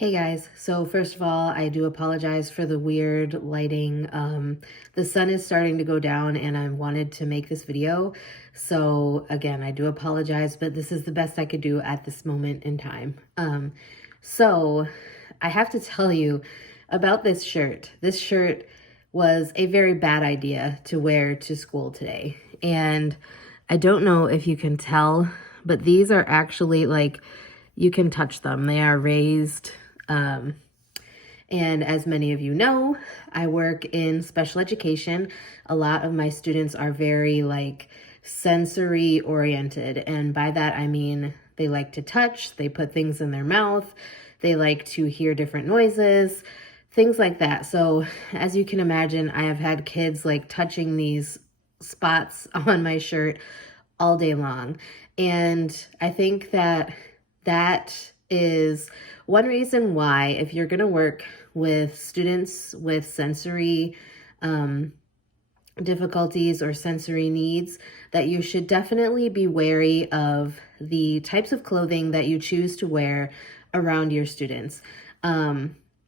Hey guys, so first of all, I do apologize for the weird lighting. The sun is starting to go down and I wanted to make this video. So again, I do apologize, but this is the best I could do at this moment in time. So I have to tell you about this shirt. This shirt was a very bad idea to wear to school today. And I don't know if you can tell, but these are actually like, you can touch them. They are raised. And as many of you know, I work in special education. A lot of my students are very like sensory oriented. And by that, I mean, they like to touch, they put things in their mouth, they like to hear different noises, things like that. So as you can imagine, I have had kids like touching these spots on my shirt all day long. And I think that is one reason why, if you're going to work with students with sensory difficulties or sensory needs, that you should definitely be wary of the types of clothing that you choose to wear around your students.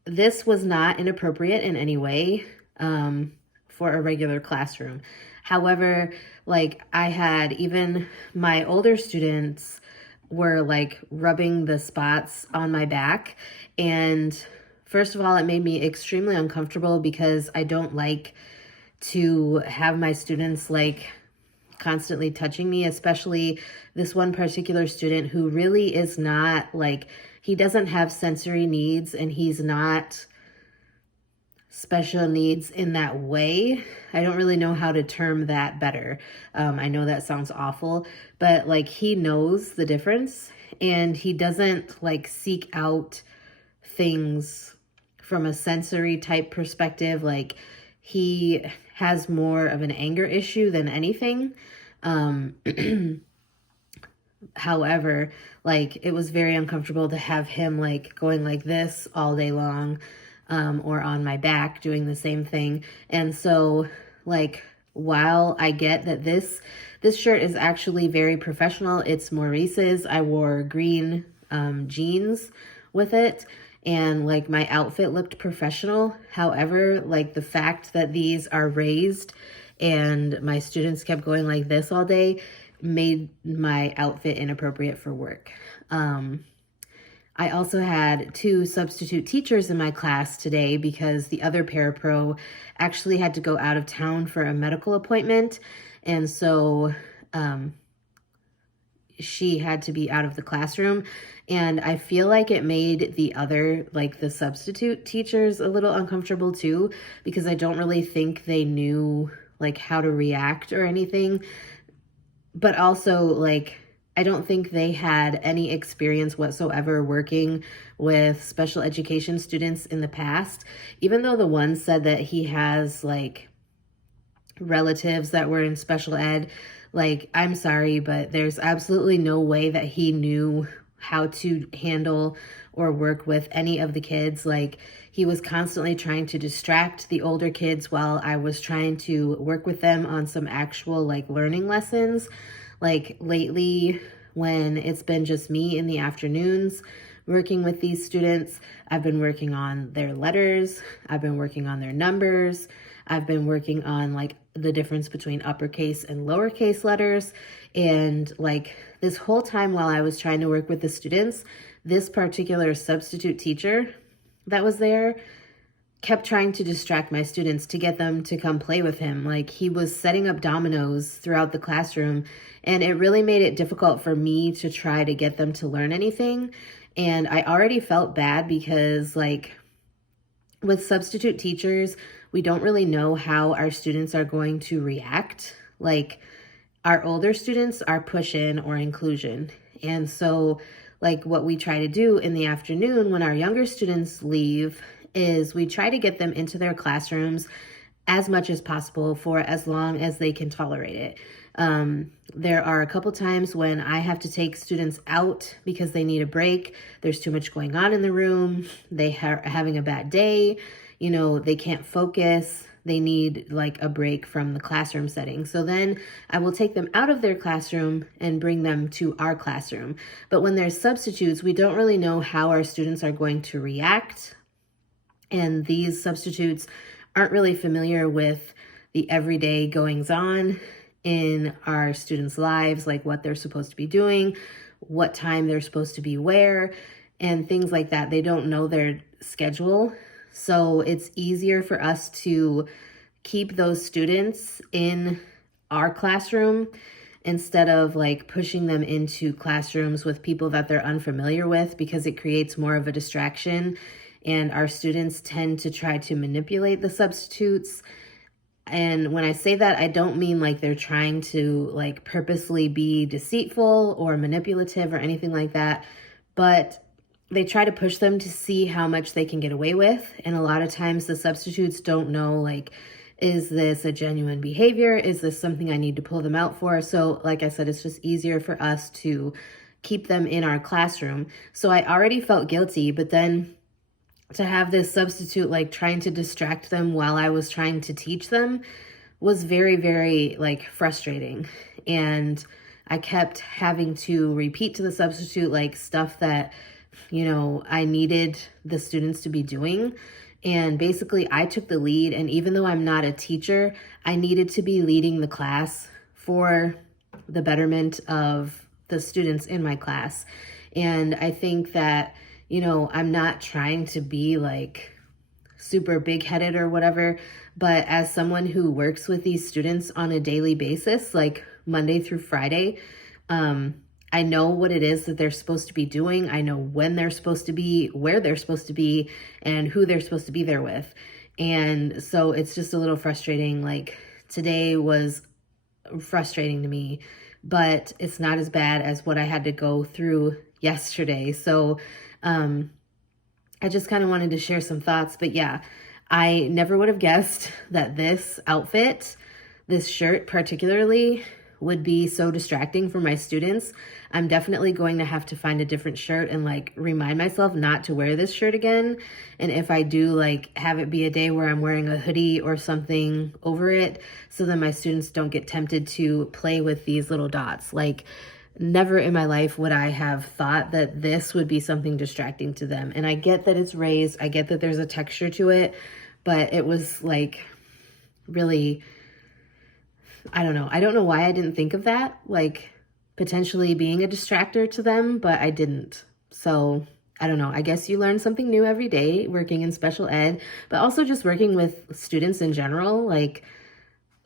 This was not inappropriate in any way for a regular classroom. However, like I had even my older students were like rubbing the spots on my back. And first of all, it made me extremely uncomfortable because I don't like to have my students like constantly touching me, especially this one particular student who really is not like, he doesn't have sensory needs and he's not special needs in that way. I don't really know how to term that better. I know that sounds awful, but like he knows the difference and he doesn't like seek out things from a sensory type perspective. Like he has more of an anger issue than anything. However, like it was very uncomfortable to have him like going like this all day long. Or on my back doing the same thing. And so like, while I get that this shirt is actually very professional, it's Maurice's. I wore green jeans with it and like my outfit looked professional. However, like the fact that these are raised and my students kept going like this all day made my outfit inappropriate for work. I also had 2 substitute teachers in my class today because the other parapro actually had to go out of town for a medical appointment. And so she had to be out of the classroom. And I feel like it made the other, like the substitute teachers a little uncomfortable too, because I don't really think they knew like how to react or anything. But also like, I don't think they had any experience whatsoever working with special education students in the past, even though the one said that he has like relatives that were in special ed. Like, I'm sorry, but there's absolutely no way that he knew how to handle or work with any of the kids. Like, he was constantly trying to distract the older kids while I was trying to work with them on some actual like learning lessons. Like lately, when it's been just me in the afternoons working with these students, I've been working on their letters, I've been working on their numbers, I've been working on like the difference between uppercase and lowercase letters. And like this whole time while I was trying to work with the students, this particular substitute teacher that was there kept trying to distract my students to get them to come play with him. Like he was setting up dominoes throughout the classroom and it really made it difficult for me to try to get them to learn anything. And I already felt bad because like with substitute teachers, we don't really know how our students are going to react. Like our older students are push-in or inclusion. And so like what we try to do in the afternoon when our younger students leave is we try to get them into their classrooms as much as possible for as long as they can tolerate it. There are a couple times when I have to take students out because they need a break. There's too much going on in the room. They are having a bad day. You know, they can't focus. they need like a break from the classroom setting. So then I will take them out of their classroom and bring them to our classroom. But when there's substitutes, we don't really know how our students are going to react. And these substitutes aren't really familiar with the everyday goings on in our students' lives, like what they're supposed to be doing, what time they're supposed to be where, and things like that. They don't know their schedule. So it's easier for us to keep those students in our classroom instead of like pushing them into classrooms with people that they're unfamiliar with, because it creates more of a distraction. And our students tend to try to manipulate the substitutes. And when I say that, I don't mean like they're trying to like purposely be deceitful or manipulative or anything like that, but they try to push them to see how much they can get away with. And a lot of times the substitutes don't know, like, is this a genuine behavior? Is this something I need to pull them out for? So like I said, it's just easier for us to keep them in our classroom. So I already felt guilty, but then to have this substitute like trying to distract them while I was trying to teach them was very, very like frustrating. And I kept having to repeat to the substitute like stuff that, you know, I needed the students to be doing. And basically I took the lead. And even though I'm not a teacher, I needed to be leading the class for the betterment of the students in my class. And I think that, you know, I'm not trying to be like super big-headed or whatever, but as someone who works with these students on a daily basis, like Monday through Friday, I know what it is that they're supposed to be doing. I know when they're supposed to be, where they're supposed to be, and who they're supposed to be there with. And so it's just a little frustrating. Like today was frustrating to me, but it's not as bad as what I had to go through yesterday. So I just kind of wanted to share some thoughts, but yeah, I never would have guessed that this outfit, this shirt particularly, would be so distracting for my students. I'm definitely going to have to find a different shirt and like remind myself not to wear this shirt again. And if I do, like have it be a day where I'm wearing a hoodie or something over it, so that my students don't get tempted to play with these little dots. Like, never in my life would I have thought that this would be something distracting to them. And I get that it's raised, I get that there's a texture to it, but it was like really, I don't know. I don't know why I didn't think of that, like potentially being a distractor to them, but I didn't. So I don't know. I guess you learn something new every day working in special ed, but also just working with students in general. Like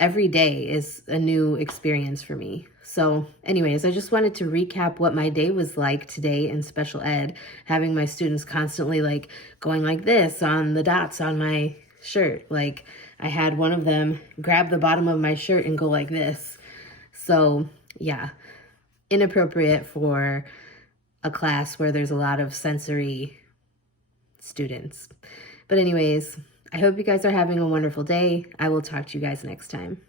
every day is a new experience for me. So anyways, I just wanted to recap what my day was like today in special ed, having my students constantly like going like this on the dots on my shirt. Like I had one of them grab the bottom of my shirt and go like this. So yeah, inappropriate for a class where there's a lot of sensory students. But anyways, I hope you guys are having a wonderful day. I will talk to you guys next time.